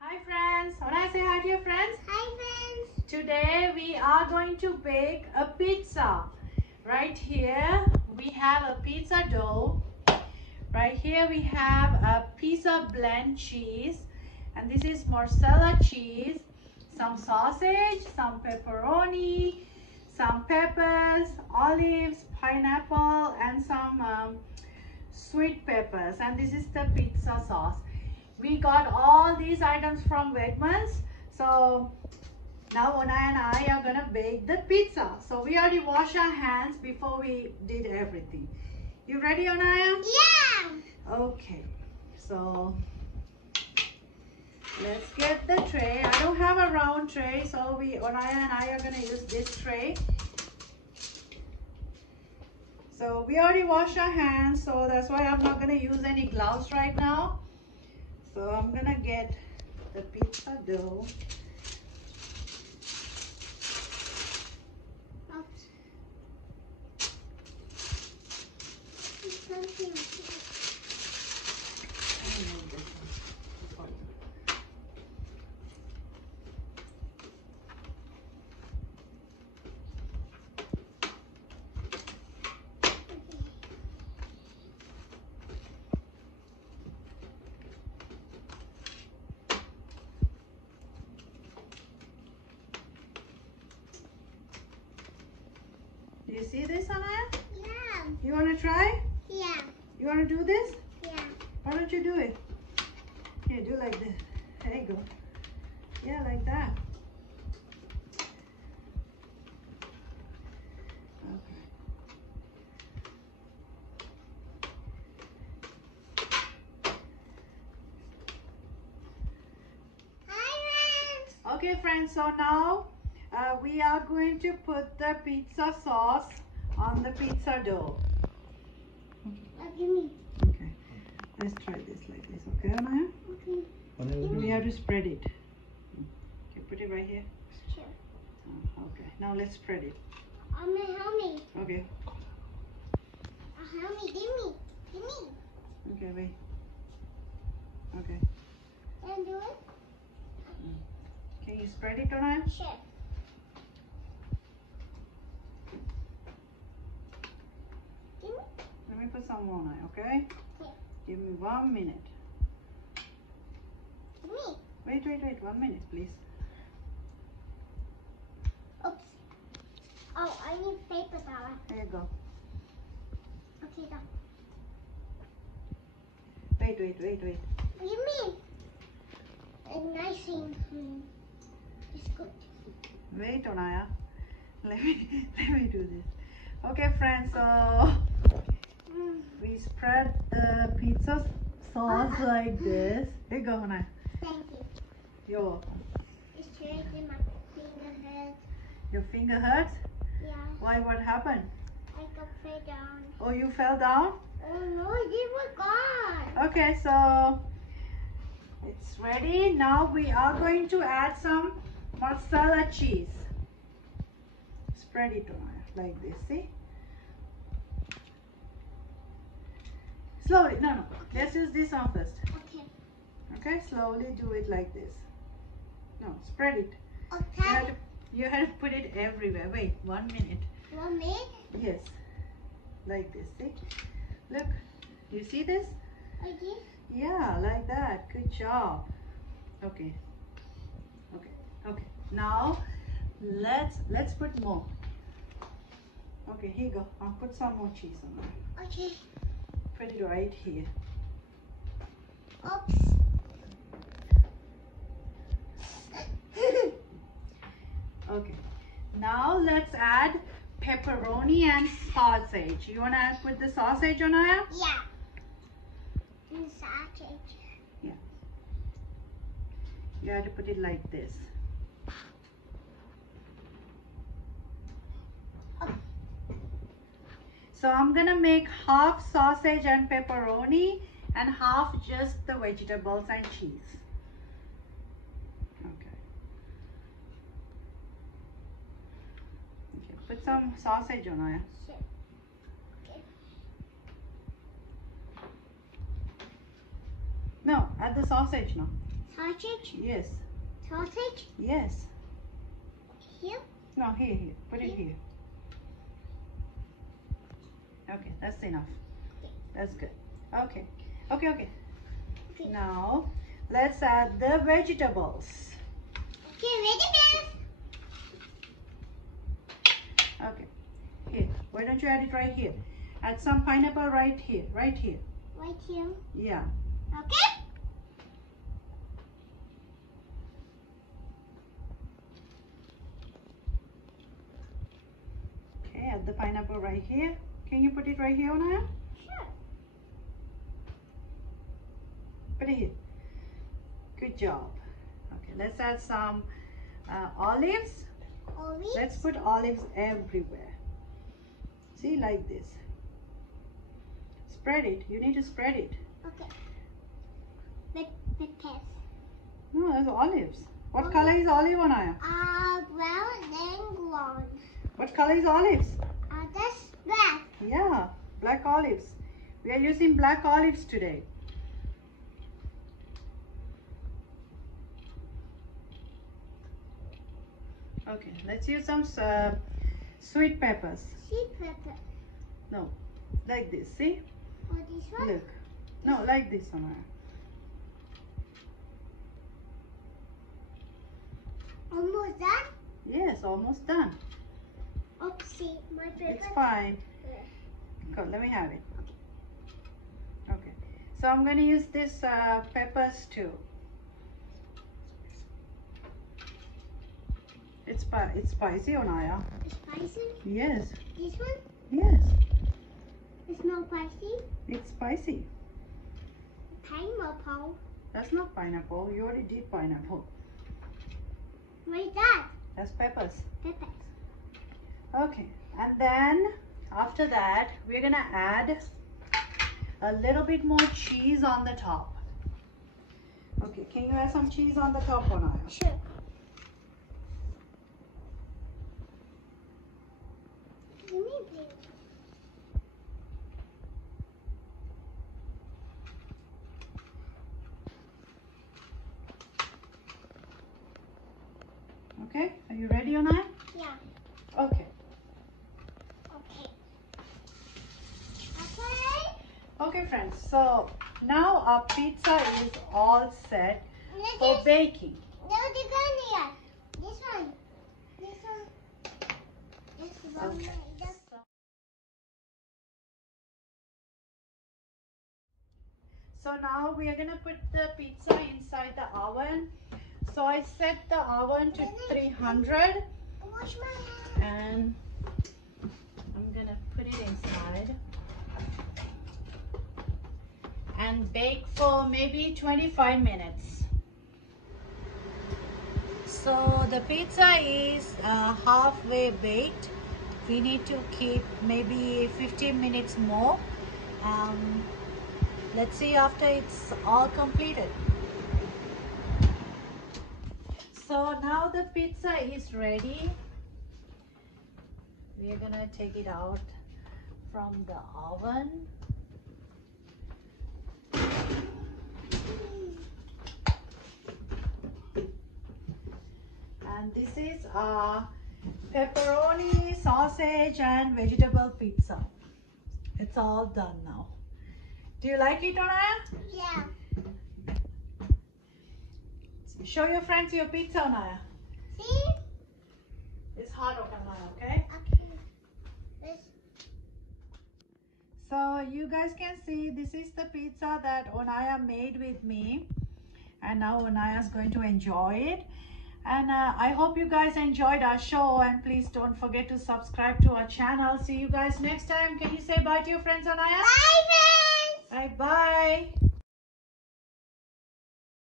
Hi friends, Onii, say hi to your friends. Hi friends. Today we are going to bake a pizza. Right here we have a pizza dough. Right here we have a piece of blend cheese, and this is mozzarella cheese, some sausage, some pepperoni, some peppers, olives, pineapple, and some sweet peppers, and this is the pizza sauce. We got all these items from Wegmans. So now Onii and I are gonna bake the pizza. So we already washed our hands before we did everything. You ready, Onii? Yeah. Okay, so let's get the tray. I don't have a round tray, so Onii and I are gonna use this tray. So we already washed our hands, so that's why I'm not gonna use any gloves right now. So I'm gonna get the pizza dough. Oops. Do you see this, Onii? Yeah. You wanna try? Yeah. You wanna do this? Yeah. Why don't you do it? Here, do like this. There you go. Yeah, like that. Okay. Hi friends. Okay, friends, so now we are going to put the pizza sauce on the pizza dough. Give me. Okay, let's try this like this, okay, Onii? Okay. We have to spread it. Okay, put it right here. Sure. Okay, now let's spread it. Help me. Okay. Help me. Give me. Give me. Okay, wait. Okay. Can I do it? Can you spread it, Onii? Sure. Give me. Let me put some more, Onii, okay? Okay. Give me 1 minute. Give me. Wait, 1 minute, please. Oops. Oh, I need paper towel. There you go. Okay, done. Wait. Give me. A nice thing. It's good. Wait, Onii. Let me do this. Okay, friends, so we spread the pizza sauce like this. Here you go, Onii. Thank you. You're welcome. It's in my finger head. Your finger hurts? Yeah. Why, what happened? I got fell down. Oh, you fell down? Oh no, it was gone. Okay, so it's ready. Now we are going to add some mozzarella cheese. Spread it on like this, see? Slowly, no. Let's use this one first. Okay. Okay, slowly do it like this. No, spread it. Okay. You have to put it everywhere. Wait, 1 minute. 1 minute? Yes, like this, see? Look, do you see this? Okay. Yeah, like that. Good job. Okay. Now let's put more. Okay, here you go. I'll put some more cheese on there. Okay. Put it right here. Oops. Okay. Now let's add pepperoni and sausage. You wanna put the sausage on there? Yeah. And sausage. Yeah. You have to put it like this. So I'm gonna make half sausage and pepperoni and half just the vegetables and cheese. Okay. Put some sausage on it. Sure. Okay. No, add the sausage now. Sausage? Yes. Sausage? Yes. Here? No, here. Put it here. Okay, that's enough. That's good. Okay. Now, let's add the vegetables. Okay, vegetables. Okay. Here. Why don't you add it right here? Add some pineapple right here. Right here. Right here. Yeah. Okay. Okay, add the pineapple right here. Can you put it right here, Onii? Sure. Put it here. Good job. Okay, let's add some olives. Olives? Let's put olives everywhere. See, like this. Spread it. You need to spread it. Okay. Peppers. No, there's olives. What color is olive, Onii? Brown and blonde. What color is olives? That's black. Yeah, black olives. We are using black olives today. Okay, let's use some sweet peppers. Sweet pepper. No, like this, see? Or this one? Look. No, like this, Onii. Almost done? Yes, almost done. Oopsie, my pepper. It's fine. Come, let me have it. Okay. So I'm going to use this peppers too. It's spicy, Onii. Spicy? Yes. This one? Yes. It's not spicy. It's spicy. Pineapple. That's not pineapple. You already did pineapple. What is that? That's peppers. Peppers. Okay. And then after that, we're going to add a little bit more cheese on the top. Okay. Can you add some cheese on the top, Onii? Sure. Give me a plate. Okay. Are you ready, Onii? Yeah. Okay. Okay. Okay. Okay, friends. So now our pizza is all set for baking. No, the gun here. This one. This one. This one. Okay. So now we are going to put the pizza inside the oven. So I set the oven to 300 Wash my and hands. I'm going to put it inside and bake for maybe 25 minutes. So the pizza is halfway baked. We need to keep maybe 15 minutes more. Let's see after it's all completed. So now the pizza is ready. We are gonna take it out from the oven. And this is pepperoni, sausage and vegetable pizza. It's all done now. Do you like it, Onii? Yeah. Show your friends your pizza, Onii. See? It's hot, Onii, okay? Okay. This. So you guys can see this is the pizza that Onii made with me. And now Onii is going to enjoy it. And I hope you guys enjoyed our show. And please don't forget to subscribe to our channel. See you guys next time. Can you say bye to your friends, Onii? Bye, friends. Bye-bye.